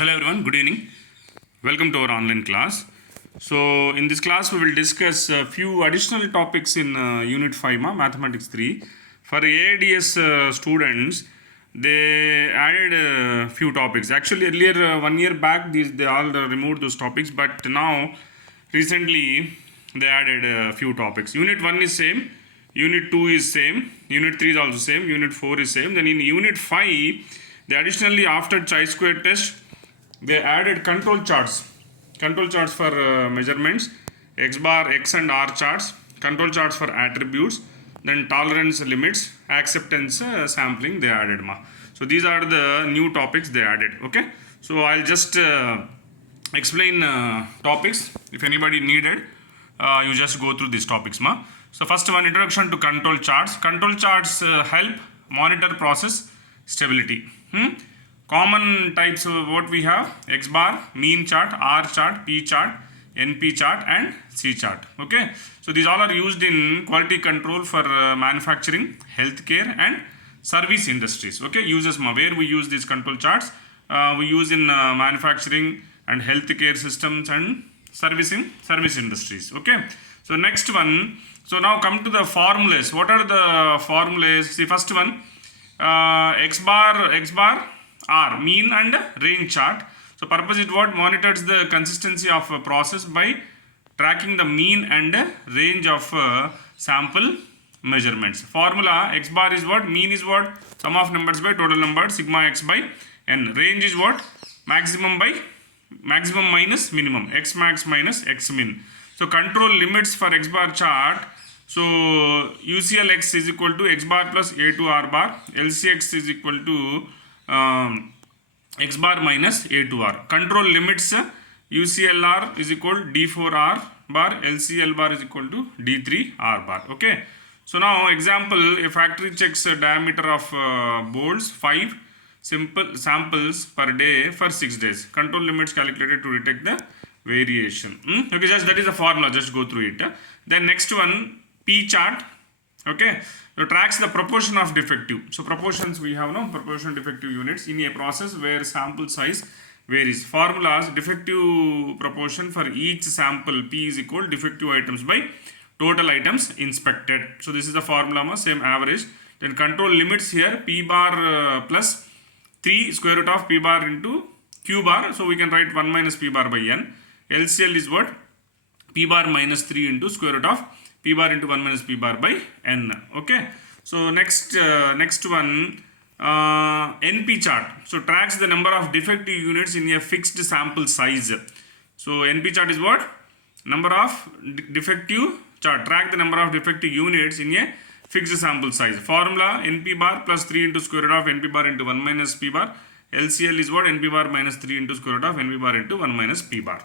Hello everyone, good evening. Welcome to our online class. So in this class we will discuss a few additional topics in Unit 5 Mathematics 3. For AIDS students, they added a few topics. Actually earlier 1 year back they all removed those topics, but now recently they added a few topics. Unit 1 is same, Unit 2 is same, Unit 3 is also same, Unit 4 is same. Then in Unit 5, they additionally after chi-square test, they added control charts for measurements, x bar, x and r charts, control charts for attributes, then tolerance limits, acceptance sampling they added so these are the new topics they added. Okay, so I'll just explain topics. If anybody needed, you just go through these topics So first one, introduction to control charts. Control charts help monitor process stability. Common types of what we have: X bar, mean chart, R chart, P chart, NP chart and C chart. Okay, so these all are used in quality control for manufacturing, healthcare and service industries. Okay, uses where we use these control charts, we use in manufacturing and healthcare systems and service industries. Okay, so next one, so now come to the formulas. What are the formulas? See, first one, X bar R, mean and range chart. So purpose is what? Monitors the consistency of a process by tracking the mean and range of sample measurements. Formula: X bar is what? Mean is what? Sum of numbers by total numbers, sigma x by n. Range is what? Maximum minus minimum, x max minus x min. So control limits for X bar chart. So UCL x is equal to X bar plus A2 R bar. LCX is equal to X bar minus A2R. Control limits: UCLR is equal to D4R bar, LCL bar is equal to D3R bar. Okay. So now example, a factory checks a diameter of bolts 5 simple samples per day for 6 days. Control limits calculated to detect the variation. Okay, just that is the formula, just go through it. Then next one, P chart. Okay, so tracks the proportion of defective. So proportions we have proportion defective units in a process where sample size varies. Formulas: defective proportion for each sample, P is equal defective items by total items inspected. So this is the formula, same average. Then control limits here, P bar plus 3 square root of P bar into Q bar. So we can write 1 minus P bar by N. LCL is what? P bar minus 3 into square root of P bar into 1 minus P bar by N. Okay. So next one, NP chart. So tracks the number of defective units in a fixed sample size. So NP chart is what? Number of defective chart. Track the number of defective units in a fixed sample size. Formula: NP bar plus 3 into square root of NP bar into 1 minus P bar. LCL is what? NP bar minus 3 into square root of NP bar into 1 minus P bar.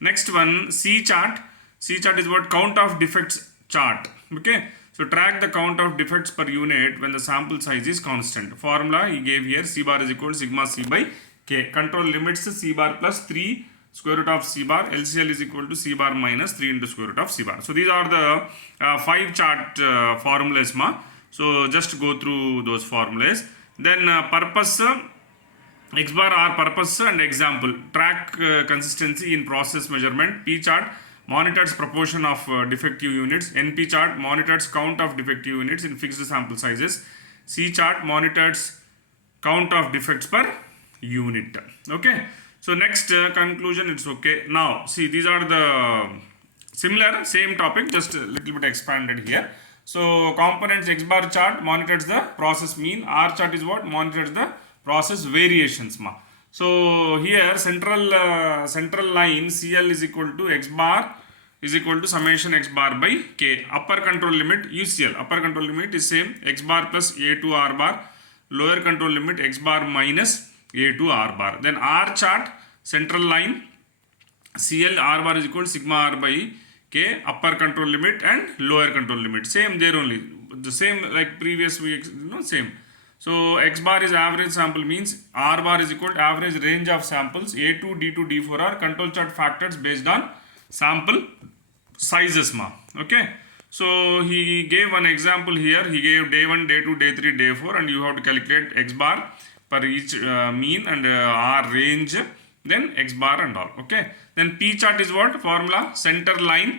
Next one, C chart. C chart is what? Count of defects chart. Okay, so track the count of defects per unit when the sample size is constant. Formula he gave here: C bar is equal to sigma C by K. Control limits: C bar plus 3 square root of C bar. LCL is equal to C bar minus 3 into square root of C bar. So these are the 5 chart formulas So just go through those formulas. Then purpose, X bar R purpose and example. Track consistency in process measurement. P chart monitors proportion of defective units. NP chart monitors count of defective units in fixed sample sizes. C chart monitors count of defects per unit. Okay. So next conclusion, it's okay. Now see, these are the similar same topic, just a little bit expanded here. So components: X bar chart monitors the process mean. R chart is what? Monitors the process variations So here central line CL is equal to X bar is equal to summation X bar by K. Upper control limit UCL, upper control limit is same, X bar plus A2 R bar. Lower control limit X bar minus A2 R bar. Then R chart, central line CL R bar is equal to sigma R by K. Upper control limit and lower control limit same there only, the same like previous week, same. So X bar is average sample means, R bar is equal to average range of samples. A2, D2, D4 are control chart factors based on sample sizes Okay, so he gave one example here. He gave day 1, day 2, day 3, day 4, and you have to calculate X bar for each mean and R range, then X bar and all. Okay. Then P chart is what? Formula center line.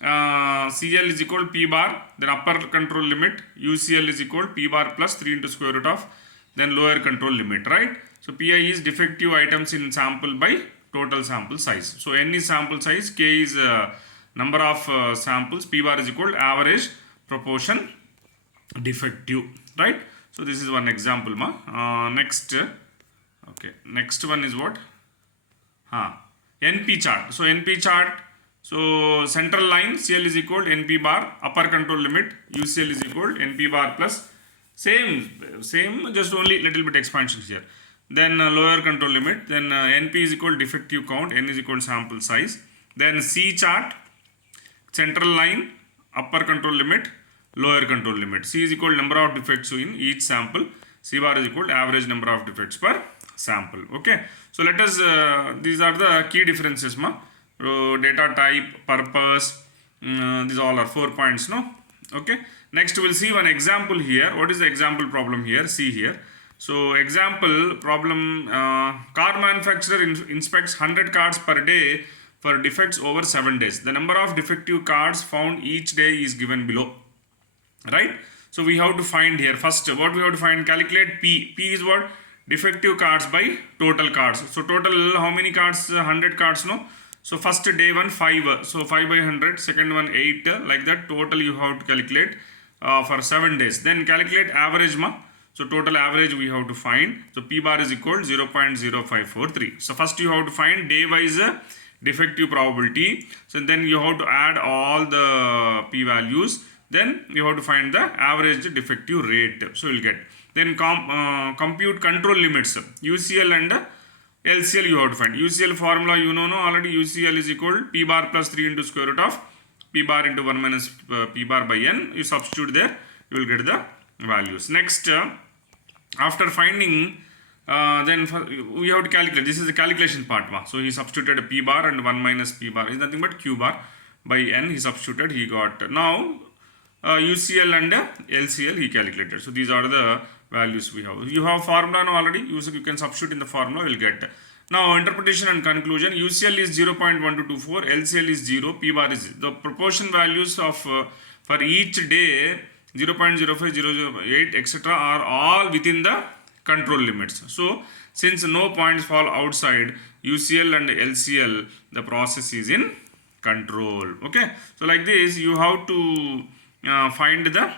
CL is equal to P bar, then upper control limit, UCL is equal to P bar plus 3 into square root of, then lower control limit, right? So PI is defective items in sample by total sample size. So N is sample size, K is number of samples, P bar is equal to average proportion defective, right? So this is one example, next, okay, next one is what? NP chart. So NP chart, so central line CL is equal to NP bar, upper control limit UCL is equal to NP bar plus same, just only little bit expansion here. Then lower control limit, then NP is equal to defective count, N is equal to sample size. Then C chart, central line, upper control limit, lower control limit. C is equal to number of defects in each sample. C bar is equal to average number of defects per sample. Okay. So let us, these are the key differences, data type, purpose, these all are 4 points, no? Okay. Next we'll see one example here. What is the example problem here? See here. So example problem, car manufacturer inspects 100 cars per day for defects over 7 days. The number of defective cars found each day is given below, right? So we have to find here first what we have to find, calculate P. P is what? Defective cards by total cards. So total how many cards? 100 cards, no? So first day one 5, so 5 by 100, second one 8, like that total you have to calculate for 7 days. Then calculate average, so total average we have to find. So P bar is equal to 0.0543. So first you have to find day wise defective probability. So then you have to add all the P values. Then you have to find the average defective rate. So you'll get. Then compute control limits, UCL and LCL you have to find. UCL formula you know already. UCL is equal to P bar plus 3 into square root of P bar into 1 minus P bar by N. You substitute there, you will get the values. Next, after finding, then we have to calculate. This is the calculation part. So he substituted a P bar and 1 minus P bar is nothing but Q bar by N. He substituted, he got. Now UCL and LCL he calculated. So these are the values we have. You have formula now already. You can substitute in the formula, will get. Now interpretation and conclusion. UCL is 0.1224, LCL is 0, P bar is 0. The proportion values of for each day 0.05, 0.08 etc. are all within the control limits. So since no points fall outside UCL and LCL, the process is in control. Okay. So like this you have to find the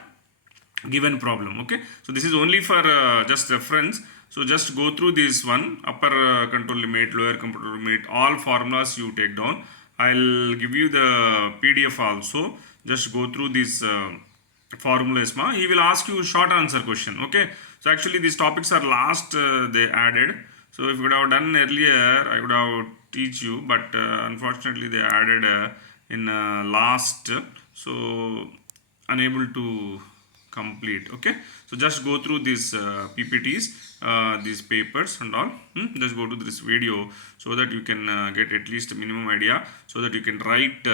given problem. Okay. So this is only for just reference. So just go through this one, upper control limit, lower control limit, all formulas you take down. I'll give you the PDF also. Just go through these formulas. He will ask you short answer question. Okay. So actually these topics are last they added. So if you would have done earlier, I would have teach you, but unfortunately they added in last. So unable to complete. Okay. So just go through these PPTs, these papers and all. Just go to this video so that you can get at least a minimum idea, so that you can write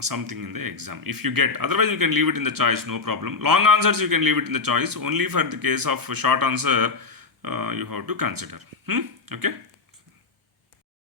something in the exam if you get. Otherwise you can leave it in the choice, no problem. Long answers you can leave it in the choice. Only for the case of short answer you have to consider. Okay.